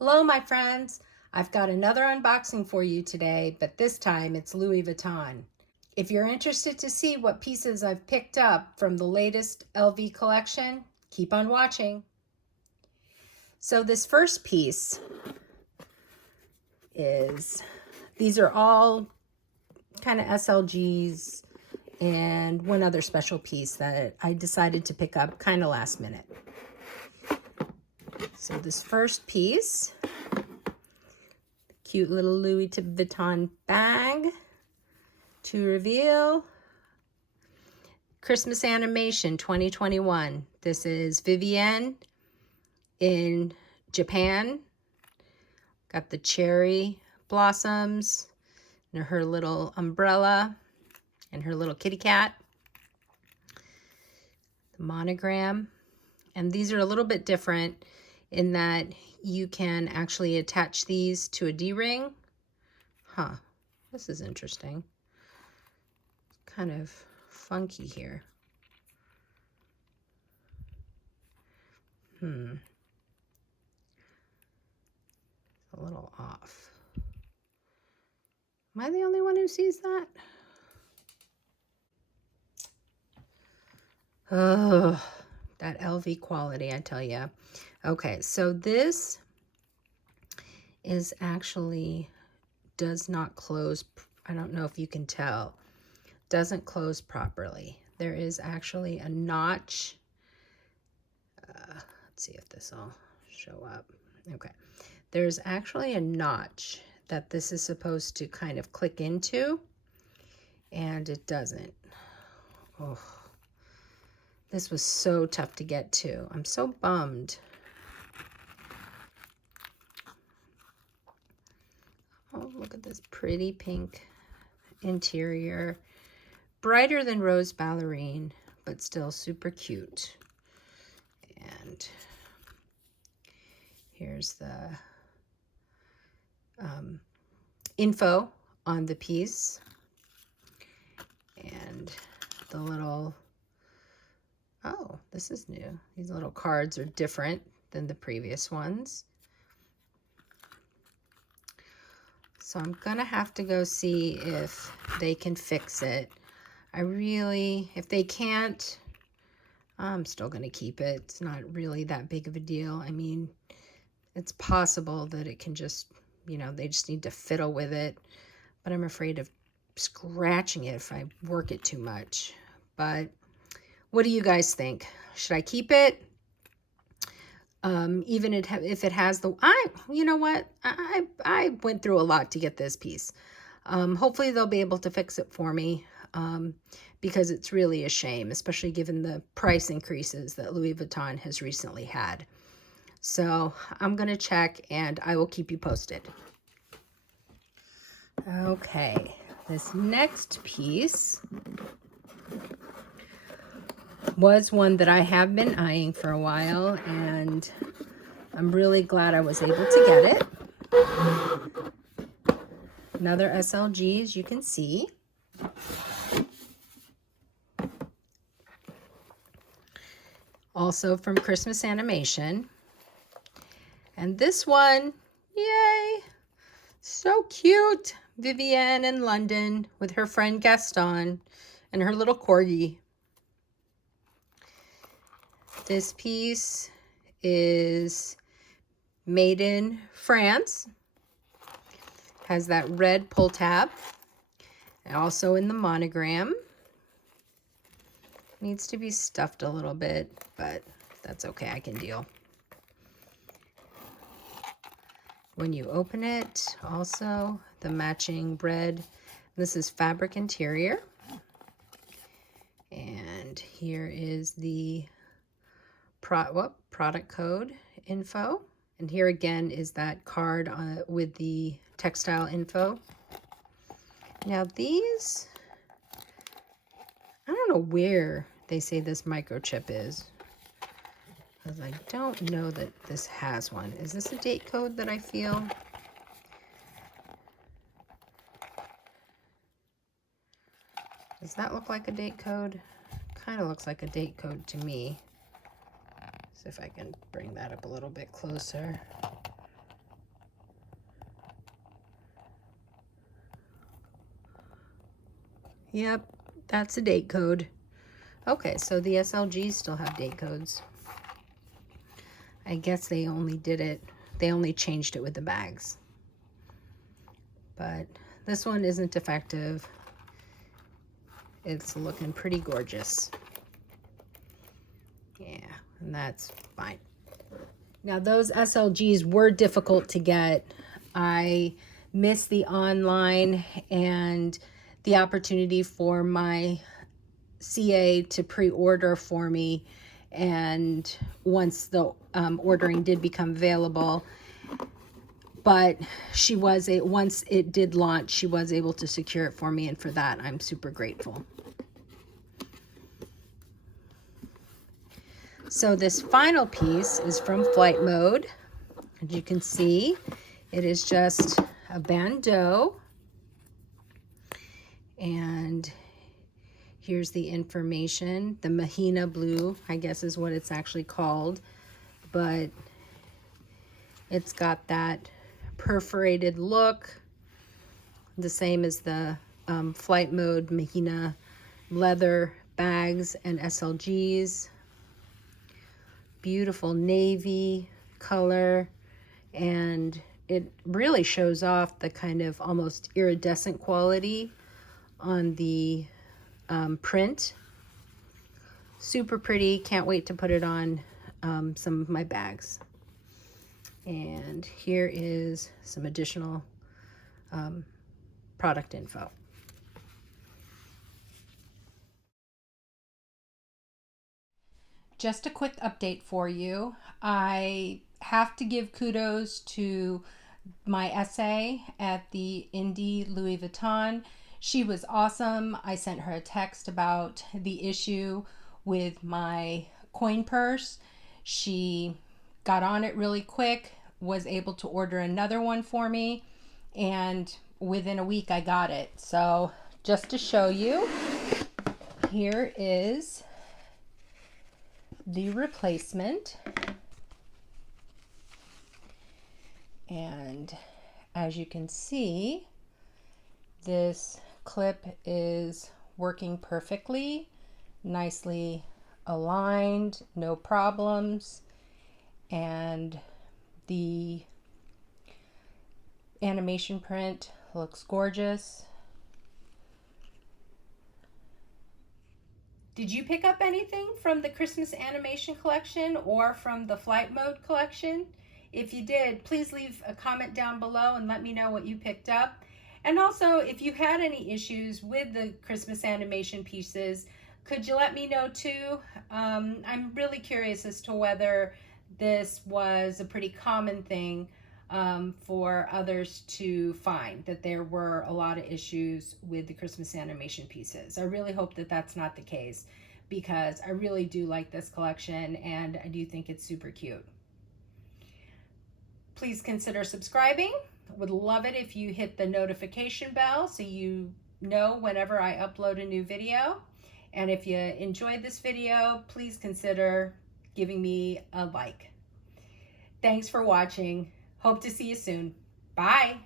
Hello, my friends. I've got another unboxing for you today, but this time it's Louis Vuitton. If you're interested to see what pieces I've picked up from the latest LV collection, keep on watching. So this first piece these are all kind of SLGs and one other special piece that I decided to pick up kind of last minute. So this first piece, cute little Louis Vuitton bag to reveal. Christmas Animation 2021. This is Vivienne in Japan. Got the cherry blossoms and her little umbrella and her little kitty cat. The monogram. And these are a little bit different in that you can actually attach these to a D-ring. Huh, this is interesting. Kind of funky here. A little off. Am I the only one who sees that? Oh, that LV quality, I tell you. Okay, so this is actually does not close. I don't know if you can tell. Doesn't close properly. There is actually a notch. Let's see if this will show up. Okay. There's actually a notch that this is supposed to kind of click into, and it doesn't. Oh, this was so tough to get to. I'm so bummed. Oh, look at this pretty pink interior. Brighter than Rose Ballerine, but still super cute. And here's the info on the piece. And the little, oh, this is new. These little cards are different than the previous ones. So I'm gonna have to go see if they can fix it. If they can't, I'm still gonna keep it. It's not really that big of a deal. I mean, it's possible that it can just, they just need to fiddle with it. But I'm afraid of scratching it if I work it too much. But what do you guys think? Should I keep it? Even if it has you know what? I went through a lot to get this piece. Hopefully they'll be able to fix it for me, because it's really a shame, especially given the price increases that Louis Vuitton has recently had. So I'm going to check and I will keep you posted. Okay, this next piece was one that I have been eyeing for a while, and I'm really glad I was able to get it. Another SLG, as you can see. Also from Christmas Animation. And this one, yay, so cute. Vivienne in London with her friend Gaston and her little corgi. This piece is made in France. Has that red pull tab. And also in the monogram. Needs to be stuffed a little bit, but that's okay, I can deal. When you open it, also the matching red. This is fabric interior. And here is the product code info. And here again is that card with the textile info. Now these, I don't know where they say this microchip is, because I don't know that this has one. Is this a date code that I feel? Does that look like a date code? Kind of looks like a date code to me. See if I can bring that up a little bit closer. Yep, that's a date code. Okay, so the SLGs still have date codes. I guess they only changed it with the bags. But this one isn't defective. It's looking pretty gorgeous. Yeah, and that's fine. Now those SLGs were difficult to get. I missed the online and the opportunity for my CA to pre-order for me, and once the ordering did become available, but once it did launch, she was able to secure it for me, and for that I'm super grateful. So this final piece is from Flight Mode. As you can see, it is just a bandeau, and here's the information. The Mahina blue, I guess, is what it's actually called, but it's got that perforated look, the same as the Flight Mode Mahina leather bags and SLGs. Beautiful navy color, and it really shows off the kind of almost iridescent quality on the print. Super pretty. Can't wait to put it on some of my bags. And here is some additional product info. Just a quick update for you. I have to give kudos to my essay at the Indie Louis Vuitton. She was awesome. I sent her a text about the issue with my coin purse. She got on it really quick, was able to order another one for me, and within a week I got it. So just to show you, here is the replacement, and as you can see, this clip is working perfectly, nicely aligned, no problems, and the animation print looks gorgeous. Did you pick up anything from the Christmas animation collection or from the Flight Mode collection? If you did, please leave a comment down below and let me know what you picked up. And also, if you had any issues with the Christmas animation pieces, could you let me know too? I'm really curious as to whether this was a pretty common thing for others to find, that there were a lot of issues with the Christmas animation pieces. I really hope that that's not the case, because I really do like this collection and I do think it's super cute. Please consider subscribing. Would love it if you hit the notification bell so you know whenever I upload a new video. And if you enjoyed this video, please consider giving me a like. Thanks for watching. Hope to see you soon. Bye.